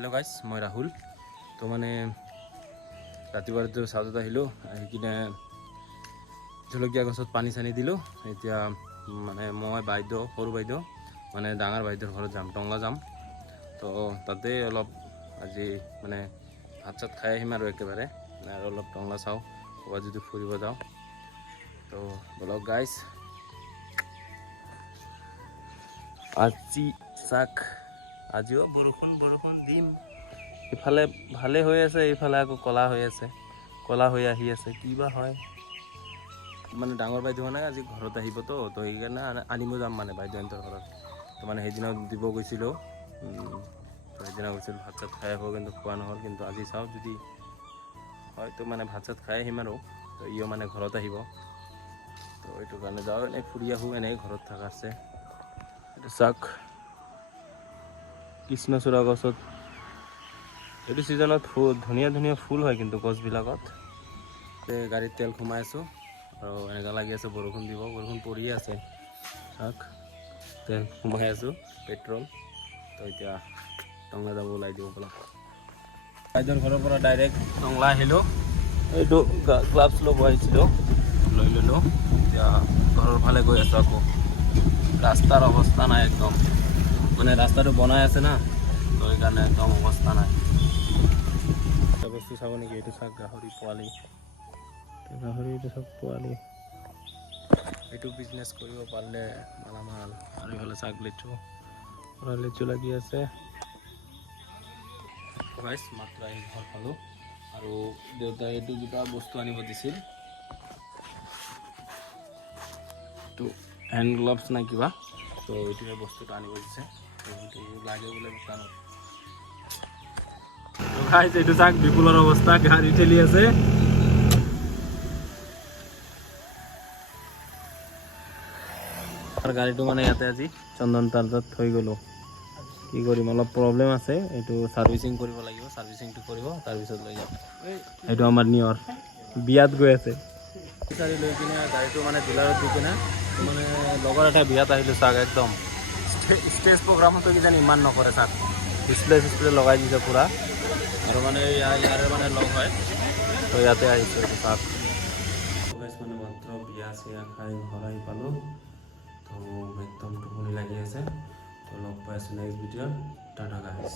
Hello' guys, মই ৰাহুল। তো মানে ৰাতিপুৱা চাউদত আহিলোঁ, আহি কিনে জলকীয়া গছত পানী চানি দিলোঁ। এতিয়া মানে মই বাইদেউ, সৰু বাইদেউ মানে ডাঙৰ বাইদেউৰ ঘৰত যাম, টংলা যাম। তো তাতে অলপ আজি মানে ভাত চাত খাই আহিম আৰু একেবাৰে আৰু অলপ টংলা চাওঁ, ক'ৰবাত যদি ফুৰিব যাওঁ। তো বলক গাইজ, আজি চাক আজিও বৰষুণ দিম। ইফালে ভালে হৈ আছে, ইফালে আকৌ ক'লা হৈ আছে, ক'লা হৈ আহি আছে, কি বা হয়। মানে ডাঙৰ বাইদেউ মানে আজি ঘৰত আহিবতো, তো সেইকাৰণে আনিব যাম মানে বাইদেউহঁতৰ ঘৰত। তো মানে সেইদিনা দিব গৈছিলোঁ, তো সেইদিনা গৈছিলোঁ ভাত চাত খাই আহিব, কিন্তু খোৱা নহ'ল। কিন্তু আজি চাওঁ যদি হয়তো মানে ভাত চাত খাই আহিম আৰু। তো ইও মানে ঘৰত আহিব, তো এইটো কাৰণে যাওঁ, এনেই ফুৰি আহোঁ, এনেই ঘৰত থকাতছে। এইটো চাওক কৃষ্ণচূড়া গছত এইটো ছিজনত ধুনীয়া ধুনীয়া ফুল হয় কিন্তু গছবিলাকত। গাড়ীত তেল সোমাই আছোঁ আৰু এনেকুৱা লাগি আছে বৰষুণ দিব, বৰষুণ পৰিয়ে আছে। চাওক তেল সোমাই আছোঁ, পেট্ৰল। তো এতিয়া টংলা যাব ওলাই দিব ব'লা। বাইদেউৰ ঘৰৰ পৰা ডাইৰেক্ট টংলা আহিলোঁ। এইটো গ্লাভছ ল'ব আহিছিলোঁ, লৈ ল'লোঁ। এতিয়া ঘৰৰ ফালে গৈ আছোঁ। আকৌ ৰাস্তাৰ অৱস্থা নাই একদম, মানে ৰাস্তাটো বনাই আছে না, তো সেইকাৰণে একদম অৱস্থা নাই। এটা বস্তু চাব নেকি? এইটো চাওক গাহৰি পোৱালি, গাহৰি এইটো চাওক পোৱালি। এইটো বিজনেছ কৰিব পাৰিলে মালামাল। আৰু এইফালে চাওক লিচু লাগি আছে। গাইছ মাত্ৰ আহি ঘৰ পালোঁ আৰু দেউতাই এইটো দুটা বস্তু আনিব দিছিল, এইটো হেণ্ড গ্লাভছ নে কিবা। তো এইটোৱে বস্তুটো আনিব দিছে, এইটো লাগে বোলে দোকানত। গাইছ এইটো চাওক বিপুলৰ অৱস্থা, গাড়ী ঠেলি আছে। গাড়ীটো মানে ইয়াতে আজি চন্দন তাৰ্জত থৈ গ'লোঁ। কি কৰিম, অলপ প্ৰব্লেম আছে, এইটো ছাৰ্ভিচিং কৰিব লাগিব। ছাৰ্ভিচিংটো কৰিব, তাৰপিছত লৈ যাম। এইটো আমাৰ নিয়ৰ বিয়াত গৈ আছে, গাড়ী লৈ কিনে গাড়ীটো মানে ডিলাৰত দি কিনে মানে লগৰ এটা বিয়াত আহিলোঁ। চাওক একদম ষ্টেজ প্ৰগ্ৰামতো কিজানি ইমান নকৰে। চাওক ডিছপ্লে লগাই দিছে পূৰা, আৰু মানে ইয়াৰে মানে লগ হয়, তো ইয়াতে আহিছোঁ। এইটো চাওক মানে মাত্ৰ বিয়া চিয়া খাই ঘৰ আহি পালোঁ, তো একদম টোপনি লাগি আছে। তো লগ পাই আছোঁ নেক্সট ভিডিঅ'ত। টাটা গাইছ।